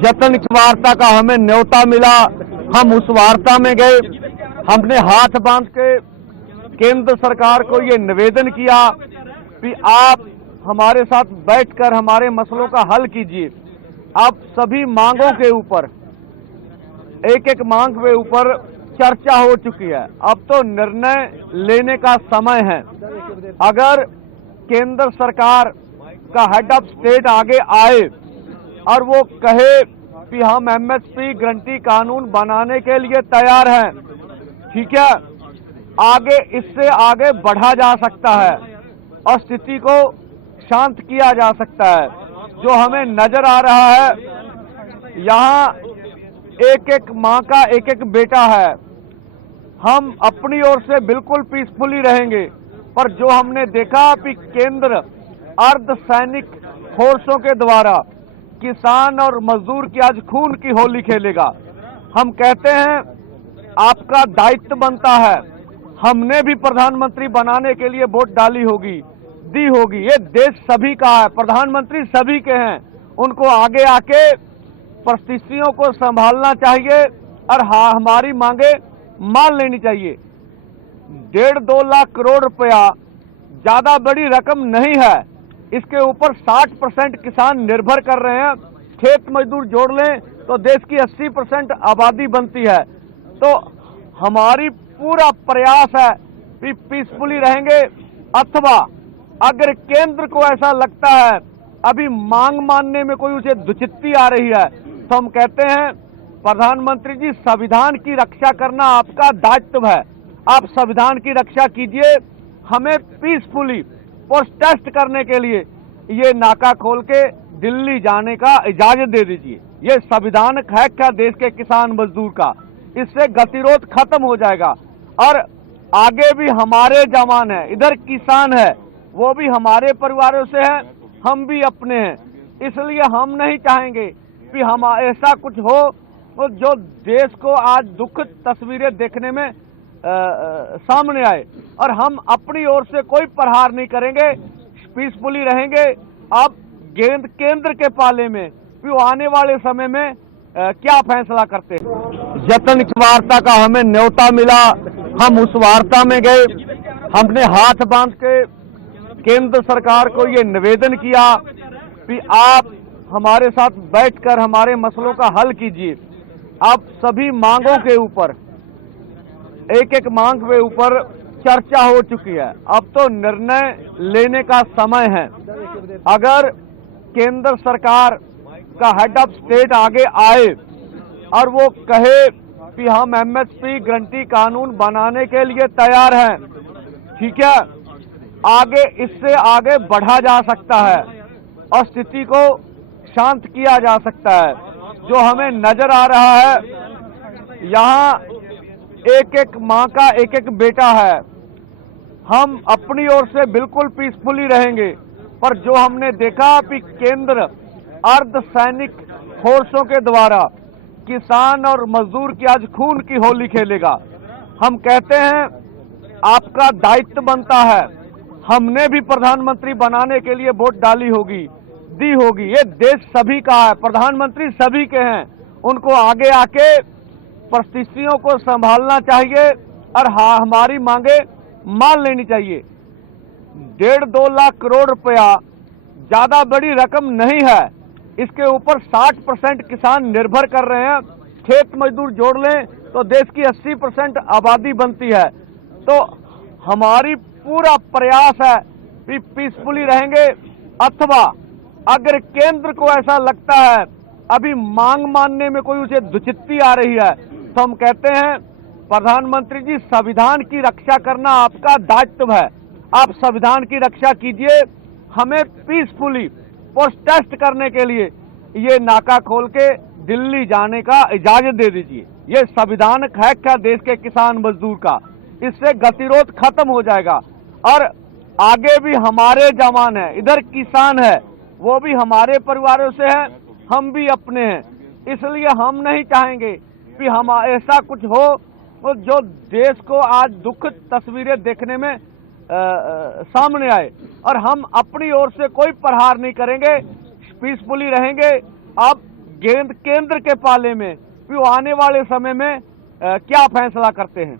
जतन की वार्ता का हमें न्योता मिला, हम उस वार्ता में गए। हमने हाथ बांध के केंद्र सरकार को ये निवेदन किया कि आप हमारे साथ बैठकर हमारे मसलों का हल कीजिए। अब सभी मांगों के ऊपर, एक एक मांग के ऊपर चर्चा हो चुकी है। अब तो निर्णय लेने का समय है। अगर केंद्र सरकार का हेड ऑफ स्टेट आगे आए और वो कहे कि हम एमएसपी गारंटी कानून बनाने के लिए तैयार हैं, ठीक है, आगे इससे आगे बढ़ा जा सकता है और स्थिति को शांत किया जा सकता है। जो हमें नजर आ रहा है, यहाँ एक एक माँ का एक एक बेटा है। हम अपनी ओर से बिल्कुल पीसफुली रहेंगे, पर जो हमने देखा कि केंद्र अर्धसैनिक फोर्सों के द्वारा किसान और मजदूर की आज खून की होली खेलेगा। हम कहते हैं आपका दायित्व बनता है। हमने भी प्रधानमंत्री बनाने के लिए वोट डाली होगी, दी होगी। ये देश सभी का है, प्रधानमंत्री सभी के हैं। उनको आगे आके परिस्थितियों को संभालना चाहिए और हमारी मांगे मान लेनी चाहिए। 1.5-2 लाख करोड़ रुपया ज्यादा बड़ी रकम नहीं है। इसके ऊपर 60% किसान निर्भर कर रहे हैं। खेत मजदूर जोड़ लें तो देश की 80% आबादी बनती है। तो हमारी पूरा प्रयास है कि पीसफुली रहेंगे, अथवा अगर केंद्र को ऐसा लगता है अभी मांग मानने में कोई उसे दुचित्ती आ रही है, तो हम कहते हैं प्रधानमंत्री जी, संविधान की रक्षा करना आपका दायित्व है। आप संविधान की रक्षा कीजिए। हमें पीसफुली प्रोटेस्ट करने के लिए ये नाका खोल के दिल्ली जाने का इजाजत दे दीजिए। ये संविधान हक है देश के किसान मजदूर का। इससे गतिरोध खत्म हो जाएगा और आगे भी हमारे जवान है, इधर किसान है, वो भी हमारे परिवारों से है, हम भी अपने हैं। इसलिए हम नहीं चाहेंगे कि हम ऐसा कुछ हो तो जो देश को आज दुखद तस्वीरें देखने में सामने आए, और हम अपनी ओर से कोई प्रहार नहीं करेंगे, पीसफुली रहेंगे। अब गेंद केंद्र के पाले में, फिर आने वाले समय में क्या फैसला करते हैं। जतन की वार्ता का हमें न्योता मिला, हम उस वार्ता में गए। हमने हाथ बांध के केंद्र सरकार को ये निवेदन किया कि आप हमारे साथ बैठकर हमारे मसलों का हल कीजिए। अब सभी मांगों के ऊपर, एक एक मांग के ऊपर चर्चा हो चुकी है। अब तो निर्णय लेने का समय है। अगर केंद्र सरकार का हेड ऑफ स्टेट आगे आए और वो कहे कि हम एमएसपी गारंटी कानून बनाने के लिए तैयार हैं, ठीक है, आगे इससे आगे बढ़ा जा सकता है और स्थिति को शांत किया जा सकता है। जो हमें नजर आ रहा है, यहाँ एक एक माँ का एक एक बेटा है। हम अपनी ओर से बिल्कुल पीसफुली रहेंगे, पर जो हमने देखा कि केंद्र अर्धसैनिक फोर्सों के द्वारा किसान और मजदूर की आज खून की होली खेलेगा। हम कहते हैं आपका दायित्व बनता है। हमने भी प्रधानमंत्री बनाने के लिए वोट डाली होगी, दी होगी। ये देश सभी का है, प्रधानमंत्री सभी के हैं। उनको आगे आके परिस्थितियों को संभालना चाहिए और हमारी मांगे मान लेनी चाहिए। 1.5-2 लाख करोड़ रुपया ज्यादा बड़ी रकम नहीं है। इसके ऊपर 60% किसान निर्भर कर रहे हैं। खेत मजदूर जोड़ लें तो देश की 80% आबादी बनती है। तो हमारी पूरा प्रयास है कि पीसफुली रहेंगे, अथवा अगर केंद्र को ऐसा लगता है अभी मांग मानने में कोई उसे दुचित्ती आ रही है, तो हम कहते हैं प्रधानमंत्री जी, संविधान की रक्षा करना आपका दायित्व है। आप संविधान की रक्षा कीजिए। हमें पीसफुली प्रोटेस्ट करने के लिए ये नाका खोल के दिल्ली जाने का इजाजत दे दीजिए। ये संविधान हक है देश के किसान मजदूर का। इससे गतिरोध खत्म हो जाएगा और आगे भी हमारे जवान है, इधर किसान है, वो भी हमारे परिवारों से है, हम भी अपने हैं। इसलिए हम नहीं चाहेंगे कि हम ऐसा कुछ हो तो जो देश को आज दुखद तस्वीरें देखने में सामने आए, और हम अपनी ओर से कोई प्रहार नहीं करेंगे, पीसफुली रहेंगे। अब गेंद केंद्र के पाले में, फिर वो आने वाले समय में क्या फैसला करते हैं।